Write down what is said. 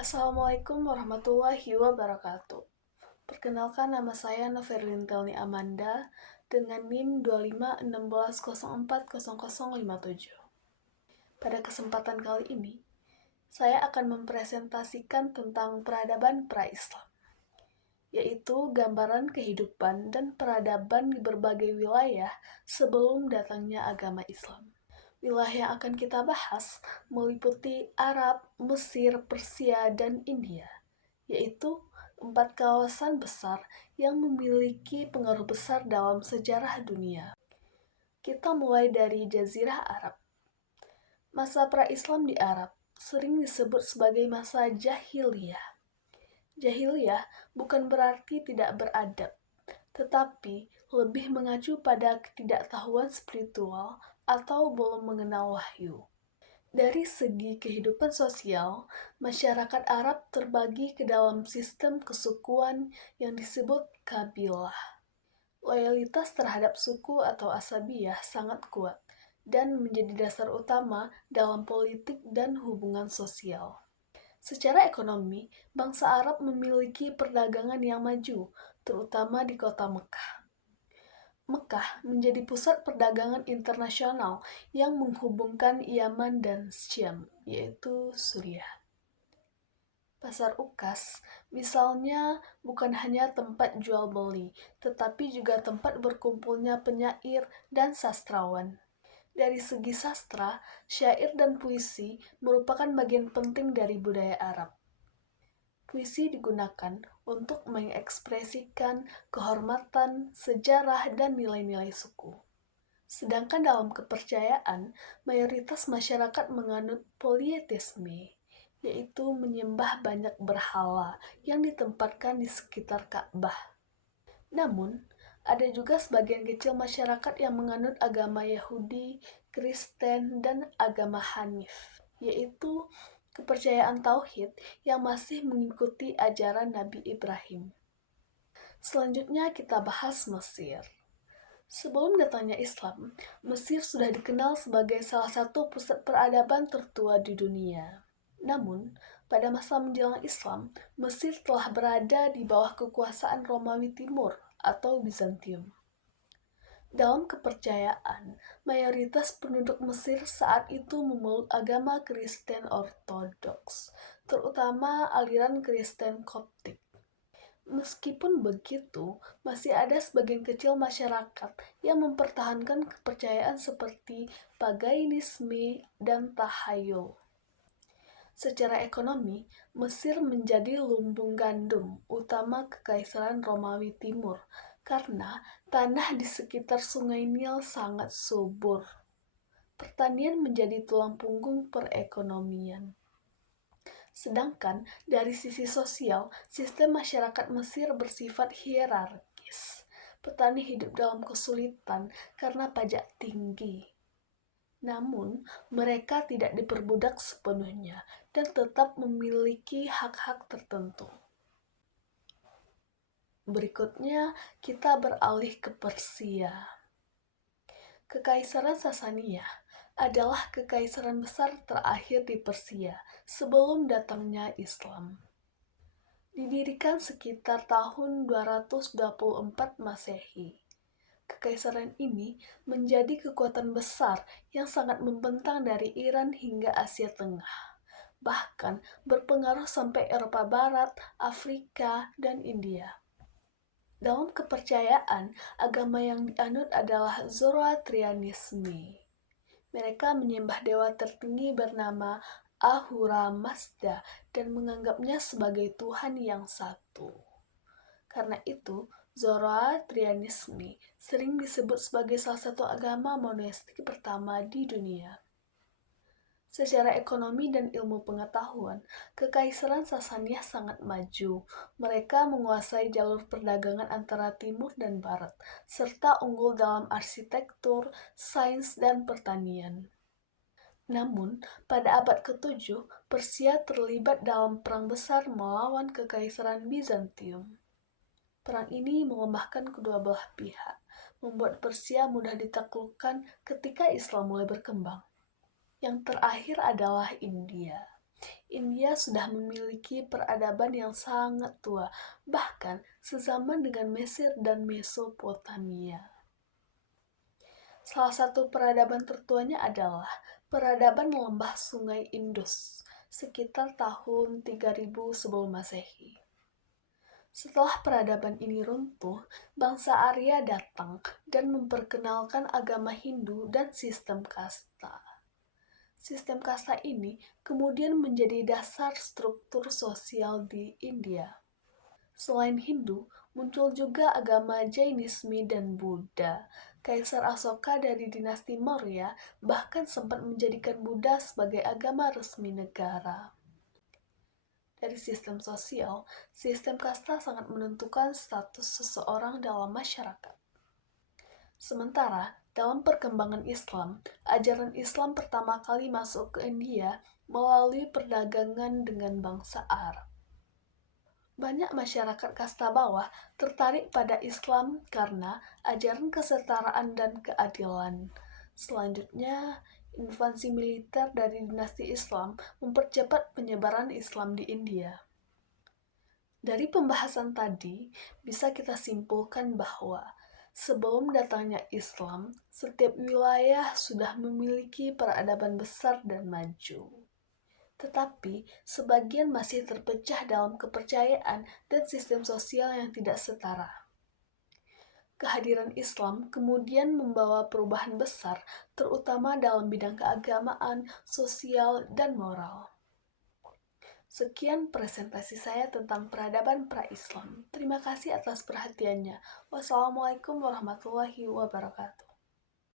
Assalamualaikum warahmatullahi wabarakatuh. Perkenalkan, nama saya Noverlintelni Amanda dengan NIM 2516040057. Pada kesempatan kali ini, saya akan mempresentasikan tentang peradaban pra-Islam, yaitu gambaran kehidupan dan peradaban di berbagai wilayah sebelum datangnya agama Islam. Wilayah yang akan kita bahas meliputi Arab, Mesir, Persia, dan India, yaitu 4 kawasan besar yang memiliki pengaruh besar dalam sejarah dunia. Kita mulai dari Jazirah Arab. Masa pra-Islam di Arab sering disebut sebagai masa jahiliyah. Jahiliyah bukan berarti tidak beradab, tetapi lebih mengacu pada ketidaktahuan spiritual atau belum mengenal wahyu. Dari segi kehidupan sosial, masyarakat Arab terbagi ke dalam sistem kesukuan yang disebut kabilah. Loyalitas terhadap suku atau asabiyah sangat kuat dan menjadi dasar utama dalam politik dan hubungan sosial. Secara ekonomi, bangsa Arab memiliki perdagangan yang maju, terutama di kota Mekah. Mekah menjadi pusat perdagangan internasional yang menghubungkan Yaman dan Syam, yaitu Suriah. Pasar Ukas, misalnya, bukan hanya tempat jual beli, tetapi juga tempat berkumpulnya penyair dan sastrawan. Dari segi sastra, syair dan puisi merupakan bagian penting dari budaya Arab. Puisi digunakan untuk mengekspresikan kehormatan, sejarah, dan nilai-nilai suku. Sedangkan dalam kepercayaan, mayoritas masyarakat menganut polietisme, yaitu menyembah banyak berhala yang ditempatkan di sekitar Ka'bah. Namun, ada juga sebagian kecil masyarakat yang menganut agama Yahudi, Kristen, dan agama Hanif, yaitu kepercayaan tauhid yang masih mengikuti ajaran Nabi Ibrahim. Selanjutnya kita bahas Mesir. Sebelum datangnya Islam, Mesir sudah dikenal sebagai salah satu pusat peradaban tertua di dunia. Namun, pada masa menjelang Islam, Mesir telah berada di bawah kekuasaan Romawi Timur atau Bizantium. Dalam kepercayaan, mayoritas penduduk Mesir saat itu memeluk agama Kristen Ortodoks, terutama aliran Kristen Koptik. Meskipun begitu, masih ada sebagian kecil masyarakat yang mempertahankan kepercayaan seperti Paganisme dan Tahayul. Secara ekonomi, Mesir menjadi lumbung gandum utama Kekaisaran Romawi Timur karena tanah di sekitar Sungai Nil sangat subur. Pertanian menjadi tulang punggung perekonomian. Sedangkan dari sisi sosial, sistem masyarakat Mesir bersifat hierarkis. Petani hidup dalam kesulitan karena pajak tinggi. Namun, mereka tidak diperbudak sepenuhnya dan tetap memiliki hak-hak tertentu. Berikutnya, kita beralih ke Persia. Kekaisaran Sasaniyah adalah kekaisaran besar terakhir di Persia sebelum datangnya Islam. Didirikan sekitar tahun 224 Masehi. Kekaisaran ini menjadi kekuatan besar yang sangat membentang dari Iran hingga Asia Tengah, bahkan berpengaruh sampai Eropa Barat, Afrika, dan India. Dalam kepercayaan, agama yang dianut adalah Zoroastrianisme. Mereka menyembah dewa tertinggi bernama Ahura Mazda dan menganggapnya sebagai Tuhan yang satu. Karena itu, Zoroastrianisme sering disebut sebagai salah satu agama monoteistik pertama di dunia. Secara ekonomi dan ilmu pengetahuan, Kekaisaran Sasaniyah sangat maju. Mereka menguasai jalur perdagangan antara timur dan barat, serta unggul dalam arsitektur, sains, dan pertanian. Namun, pada abad ke-7, Persia terlibat dalam perang besar melawan Kekaisaran Bizantium. Perang ini melemahkan kedua belah pihak, membuat Persia mudah ditaklukkan ketika Islam mulai berkembang. Yang terakhir adalah India. India sudah memiliki peradaban yang sangat tua, bahkan sezaman dengan Mesir dan Mesopotamia. Salah satu peradaban tertuanya adalah peradaban lembah Sungai Indus, sekitar tahun 3000 sebelum Masehi. Setelah peradaban ini runtuh, bangsa Arya datang dan memperkenalkan agama Hindu dan sistem kasta. Sistem kasta ini kemudian menjadi dasar struktur sosial di India. Selain Hindu, muncul juga agama Jainisme dan Buddha. Kaisar Asoka dari dinasti Maurya bahkan sempat menjadikan Buddha sebagai agama resmi negara. Dari sistem sosial, sistem kasta sangat menentukan status seseorang dalam masyarakat. Sementara, dalam perkembangan Islam, ajaran Islam pertama kali masuk ke India melalui perdagangan dengan bangsa Arab. Banyak masyarakat kasta bawah tertarik pada Islam karena ajaran kesetaraan dan keadilan. Selanjutnya, invasi militer dari dinasti Islam mempercepat penyebaran Islam di India. Dari pembahasan tadi, bisa kita simpulkan bahwa sebelum datangnya Islam, setiap wilayah sudah memiliki peradaban besar dan maju. Tetapi, sebagian masih terpecah dalam kepercayaan dan sistem sosial yang tidak setara. Kehadiran Islam kemudian membawa perubahan besar, terutama dalam bidang keagamaan, sosial, dan moral. Sekian presentasi saya tentang peradaban pra-Islam. Terima kasih atas perhatiannya. Wassalamualaikum warahmatullahi wabarakatuh.